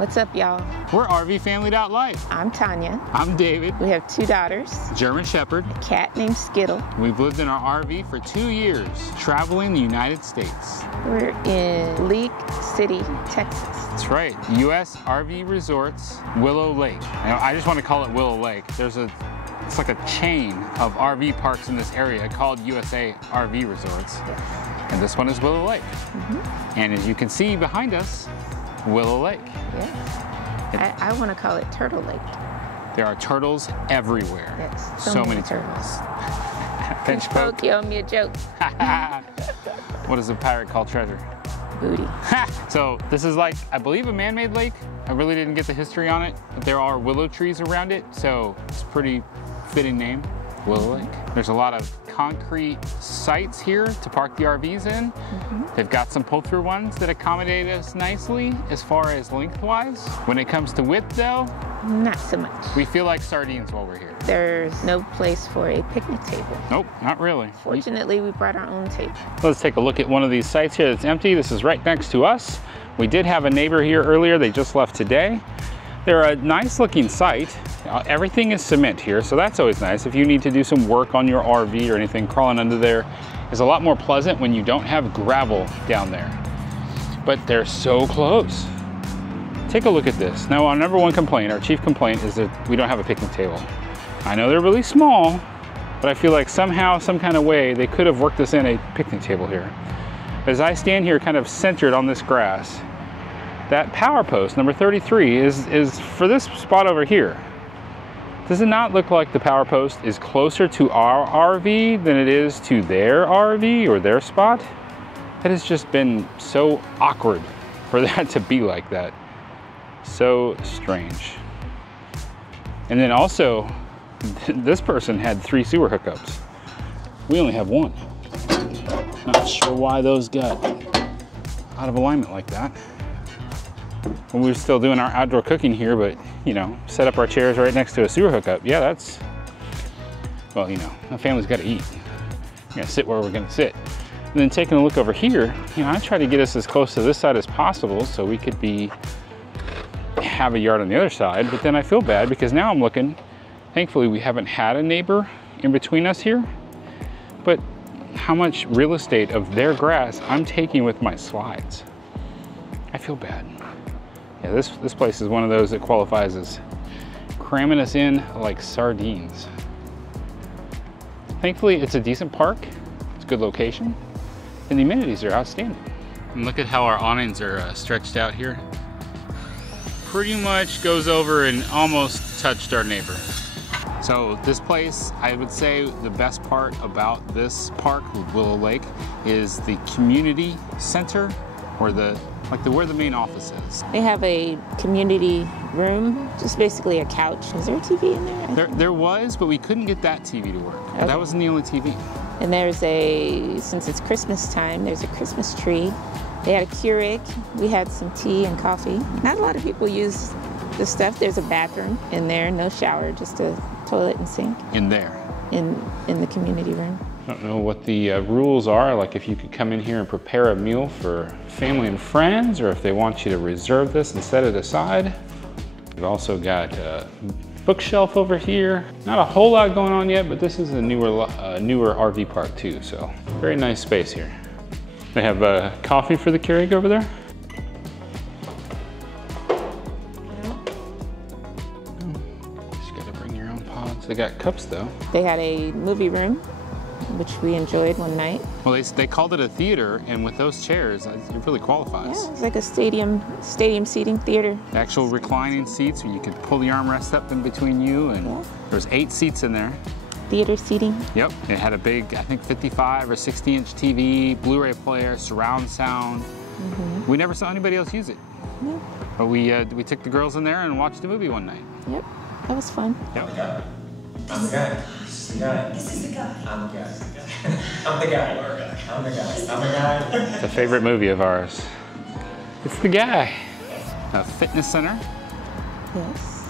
What's up, y'all? We're RV Family.Life. I'm Tanya. I'm David. We have 2 daughters. German Shepherd. A cat named Skittle. We've lived in our RV for 2 years, traveling the United States. We're in Lake City, Texas. That's right, US RV Resorts Willow Lake. I just want to call it Willow Lake. It's like a chain of RV parks in this area called USA RV Resorts. Yes. And this one is Willow Lake. And as you can see behind us, Willow Lake. Yes. I want to call it Turtle Lake. There are turtles everywhere. Yes. So many turtles. Pinch poke. You owe me a joke. What does a pirate call treasure? Booty. So this is like, I believe, a man-made lake. I really didn't get the history on it, but there are willow trees around it, so it's a pretty fitting name, Willow Lake. There's a lot of concrete sites here to park the RVs in. They've got some pull-through ones that accommodate us nicely as far as lengthwise. When it comes to width though, not so much. We feel like sardines while we're here. There's no place for a picnic table. Nope, not really. Fortunately, we brought our own table. Let's take a look at one of these sites here that's empty. This is right next to us. We did have a neighbor here earlier. They just left today. They're a nice looking site. Everything is cement here, so that's always nice. If you need to do some work on your RV or anything, crawling under there is a lot more pleasant when you don't have gravel down there. But they're so close. Take a look at this. Now, our number one complaint, our chief complaint, is that we don't have a picnic table. I know they're really small, but I feel like somehow, some kind of way, they could have worked this in a picnic table here. As I stand here kind of centered on this grass, that power post, number 33, is for this spot over here. Does it not look like the power post is closer to our RV than it is to their RV or their spot? That has just been so awkward for that to be like that. So strange. And then also, this person had 3 sewer hookups. We only have 1. Not sure why those got out of alignment like that. When we were still doing our outdoor cooking here, but you know, set up our chairs right next to a sewer hookup. Yeah, that's, well, you know, a family's got to eat. We're gonna sit where we're gonna sit. And then taking a look over here, you know, I try to get us as close to this side as possible so we could have a yard on the other side, but then I feel bad because now I'm looking, thankfully we haven't had a neighbor in between us here, but how much real estate of their grass I'm taking with my slides. I feel bad. Yeah, this place is one of those that qualifies as cramming us in like sardines. Thankfully, it's a decent park. It's a good location. And the amenities are outstanding. And look at how our awnings are stretched out here. Pretty much goes over and almost touched our neighbor. So this place, I would say the best part about this park with Willow Lake is the community center, or where the main office is. They have a community room, just basically a couch. Is there a TV in there? There was, but we couldn't get that TV to work. Okay. That wasn't the only TV. And since it's Christmas time, there's a Christmas tree. They had a Keurig. We had some tea and coffee. Not a lot of people use this stuff. There's a bathroom in there, no shower, just a toilet and sink. In there? In the community room. I don't know what the rules are, like if you could come in here and prepare a meal for family and friends, or if they want you to reserve this and set it aside. We've also got a bookshelf over here. Not a whole lot going on yet, but this is a newer RV park too, so very nice space here. They have coffee for the Keurig over there. Just gotta bring your own pods. They got cups though. They had a movie room, which we enjoyed one night. Well, they called it a theater, and with those chairs, it really qualifies. Yeah, it's like a stadium seating theater. Actual reclining seats where you could pull the armrest up in between you, and there's 8 seats in there. Theater seating. Yep, it had a big, I think 55 or 60-inch TV, Blu-ray player, surround sound. We never saw anybody else use it. No. But we took the girls in there and watched a movie one night. Yep, that was fun. Yep. I'm the guy. This is the guy. This is the guy. I'm the guy. I'm the guy. I'm the guy. I'm the guy. It's a favorite movie of ours. It's the guy. A fitness center. Yes.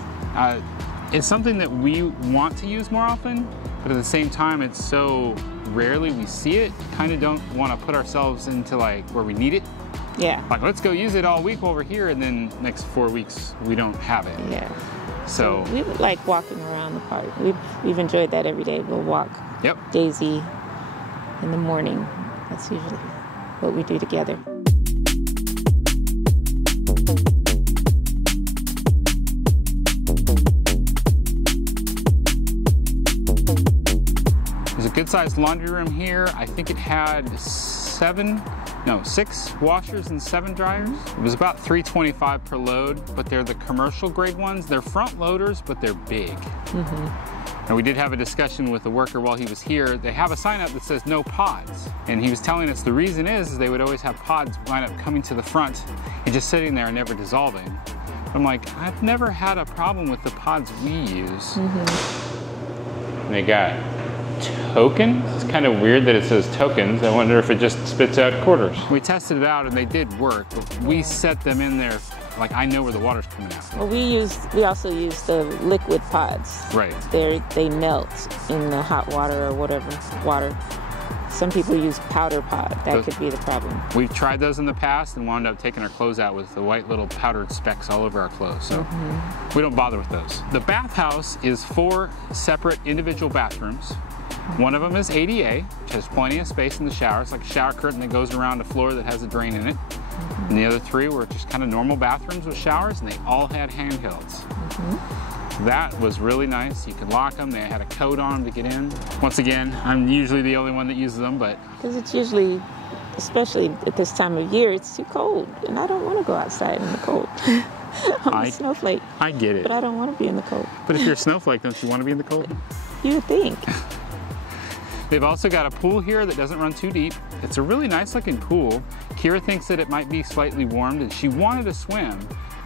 It's something that we want to use more often, but at the same time, it's so rarely we see it. Kind of don't want to put ourselves into like where we need it. Yeah. Like, let's go use it all week while we're here, and then next 4 weeks we don't have it. Yeah. So we would like walking around the park. We've enjoyed that every day. We'll walk. Yep. Daisy in the morning. That's usually what we do together. There's a good-sized laundry room here. I think it had 6 washers and 7 dryers. It was about $325 per load, but they're the commercial grade ones. They're front loaders, but they're big. And we did have a discussion with the worker while he was here. They have a sign up that says no pods. And he was telling us the reason is they would always have pods wind up coming to the front and just sitting there and never dissolving. I'm like, I've never had a problem with the pods we use. And they got tokens. It's kind of weird that it says tokens. I wonder if it just spits out quarters. We tested it out and they did work, but we set them in there like I know where the water's coming out. Well, we also use the liquid pods. Right. They melt in the hot water or whatever water. Some people use powder pod. That could be the problem. We've tried those in the past and wound up taking our clothes out with the white little powdered specks all over our clothes. So we don't bother with those. The bathhouse is 4 separate individual bathrooms. One of them is ADA, which has plenty of space in the shower. It's like a shower curtain that goes around the floor that has a drain in it. And the other 3 were just kind of normal bathrooms with showers, and they all had handhelds. That was really nice. You could lock them. They had a code on them to get in. Once again, I'm usually the only one that uses them, but... Because it's usually, especially at this time of year, it's too cold, and I don't want to go outside in the cold. I'm a snowflake. I get it. But I don't want to be in the cold. But if you're a snowflake, don't you want to be in the cold? You would think. They've also got a pool here that doesn't run too deep. It's a really nice looking pool. Kira thinks that it might be slightly warmed and she wanted to swim,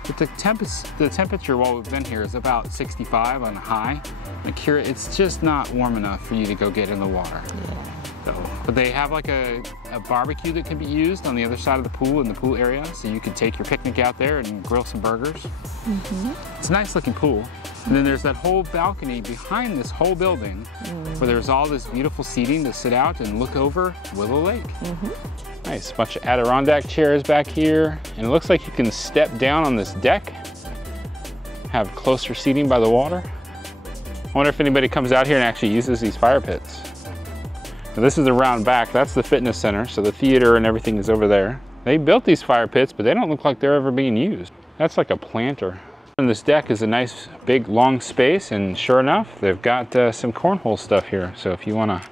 but the temperature while we've been here is about 65 on the high. And Kira, it's just not warm enough for you to go get in the water. Yeah. So, but they have like a barbecue that can be used on the other side of the pool in the pool area, so you could take your picnic out there and grill some burgers. It's a nice looking pool. And then there's that whole balcony behind this whole building where there's all this beautiful seating to sit out and look over Willow Lake. Nice, bunch of Adirondack chairs back here. And it looks like you can step down on this deck, have closer seating by the water. I wonder if anybody comes out here and actually uses these fire pits. Now this is the round back, that's the fitness center, so the theater and everything is over there. They built these fire pits, but they don't look like they're ever being used. That's like a planter. And this deck is a nice, big, long space, and sure enough, they've got some cornhole stuff here. So if you want to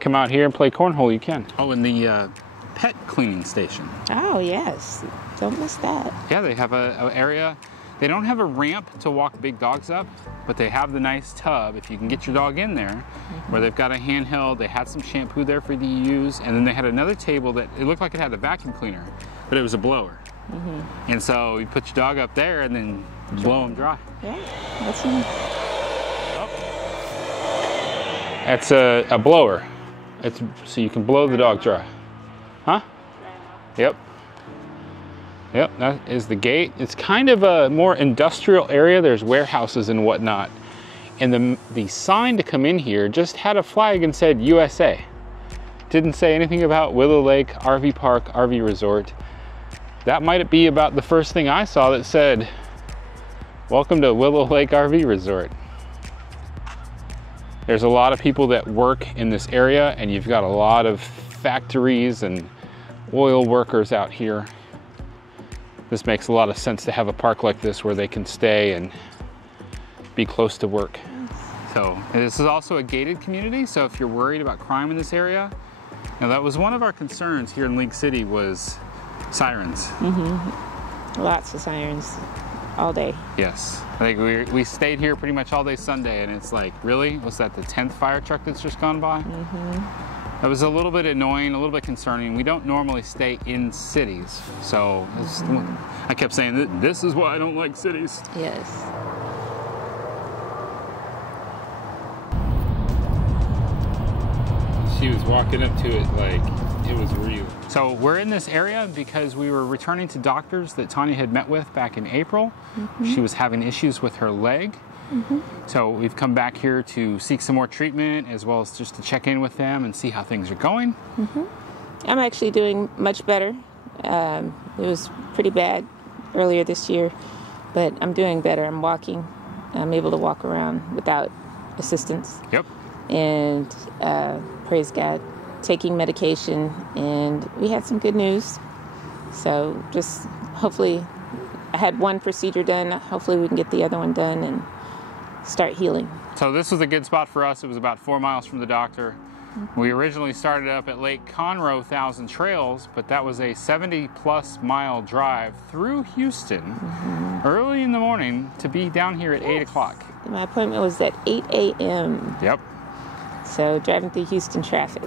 come out here and play cornhole, you can. Oh, and the pet cleaning station. Oh, yes. Don't miss that. Yeah, they have an area. They don't have a ramp to walk big dogs up, but they have the nice tub, if you can get your dog in there, where they've got a handheld. They had some shampoo there for you to use, and then they had another table that it looked like it had a vacuum cleaner, but it was a blower. And so you put your dog up there and then blow them dry. Yeah, that's nice. That's a blower. It's so you can blow the dog dry. Huh? Yep. Yep, that is the gate. It's kind of a more industrial area. There's warehouses and whatnot. And the sign to come in here just had a flag and said USA. Didn't say anything about Willow Lake, RV Park, RV Resort. That might be about the first thing I saw that said, welcome to Willow Lake RV Resort. There's a lot of people that work in this area, and you've got a lot of factories and oil workers out here. This makes a lot of sense to have a park like this where they can stay and be close to work. So this is also a gated community, so if you're worried about crime in this area, now that was one of our concerns here in League City was sirens. Lots of sirens all day. Yes, I think we stayed here pretty much all day Sunday, and it's like, really? Was that the 10th fire truck that's just gone by? That was a little bit annoying, a little bit concerning. We don't normally stay in cities, so I kept saying, this is why I don't like cities. Yes. She was walking up to it like it was real. So we're in this area because we were returning to doctors that Tanya had met with back in April. She was having issues with her leg. So we've come back here to seek some more treatment, as well as just to check in with them and see how things are going. I'm actually doing much better. It was pretty bad earlier this year, but I'm doing better. I'm walking. I'm able to walk around without assistance. Yep. And praise God, taking medication, and we had some good news. So just hopefully, I had one procedure done. Hopefully we can get the other one done and start healing. So this was a good spot for us. It was about 4 miles from the doctor. We originally started up at Lake Conroe Thousand Trails, but that was a 70-plus mile drive through Houston early in the morning to be down here at 8 o'clock. My appointment was at 8 a.m. Yep. So driving through Houston traffic,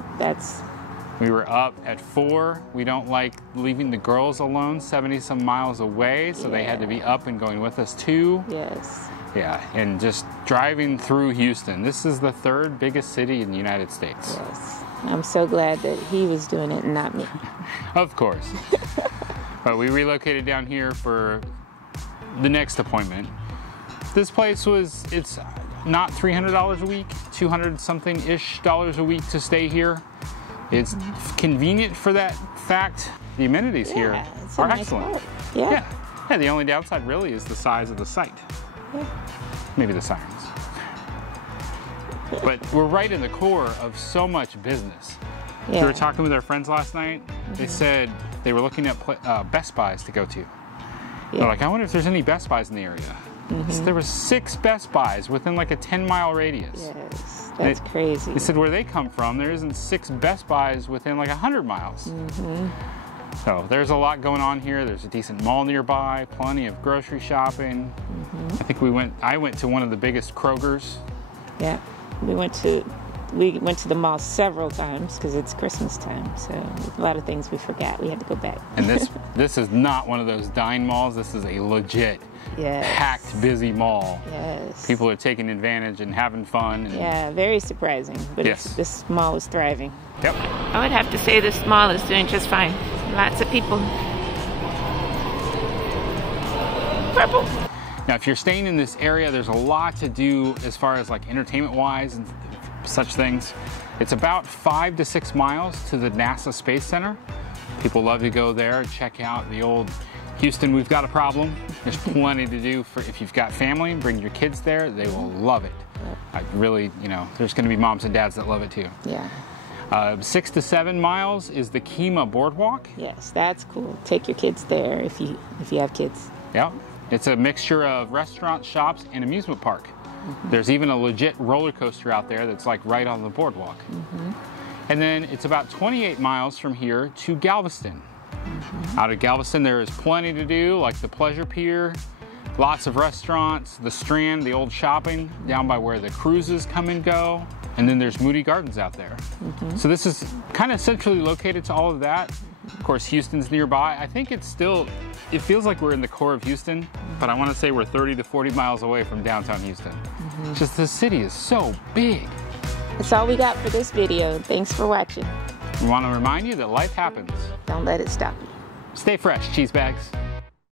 We were up at 4. We don't like leaving the girls alone 70-some miles away, so they had to be up and going with us too. Yes. Yeah, and just driving through Houston. This is the 3rd biggest city in the United States. Yes. I'm so glad that he was doing it and not me. Of course. But we relocated down here for the next appointment. This place it's not $300 a week, 200-something-ish dollars a week to stay here. It's convenient for that fact. The amenities here are excellent. Park. Yeah. Yeah, the only downside really is the size of the site. Yeah. Maybe the sirens. But we're right in the core of so much business. Yeah. We were talking with our friends last night. They said they were looking at Best Buys to go to. Yeah. They're like, I wonder if there's any Best Buys in the area. So there were 6 Best Buys within like a 10-mile radius. Yes, that's crazy. They said where they come from, there isn't 6 Best Buys within like 100 miles. So there's a lot going on here. There's a decent mall nearby, plenty of grocery shopping. I think I went to one of the biggest Kroger's. Yeah, we went to the mall several times because it's Christmas time. So a lot of things we forgot. We had to go back. And this is not one of those dine malls. This is a legit, packed, busy mall. Yes. People are taking advantage and having fun. Yeah, very surprising. But this mall is thriving. Yep. I would have to say this mall is doing just fine. Lots of people. Purple. Now, if you're staying in this area, there's a lot to do as far as like entertainment-wise and such things. It's about 5 to 6 miles to the NASA Space Center. People love to go there and check out the old Houston, we've got a problem. There's plenty to do for if you've got family, bring your kids there. They will love it. I really, there's going to be moms and dads that love it too. Yeah. 6 to 7 miles is the Kima Boardwalk. Yes, that's cool. Take your kids there if you have kids. Yeah. It's a mixture of restaurants, shops, and amusement park. There's even a legit roller coaster out there that's like right on the boardwalk. And then it's about 28 miles from here to Galveston. Out of Galveston, there is plenty to do, like the Pleasure Pier, lots of restaurants, the Strand, the old shopping, down by where the cruises come and go. And then there's Moody Gardens out there. So this is kind of centrally located to all of that. Of course, Houston's nearby. I think it feels like we're in the core of Houston, but I want to say we're 30 to 40 miles away from downtown Houston. Just the city is so big. That's all we got for this video. Thanks for watching. We want to remind you that life happens. Don't let it stop you. Stay fresh, cheese bags.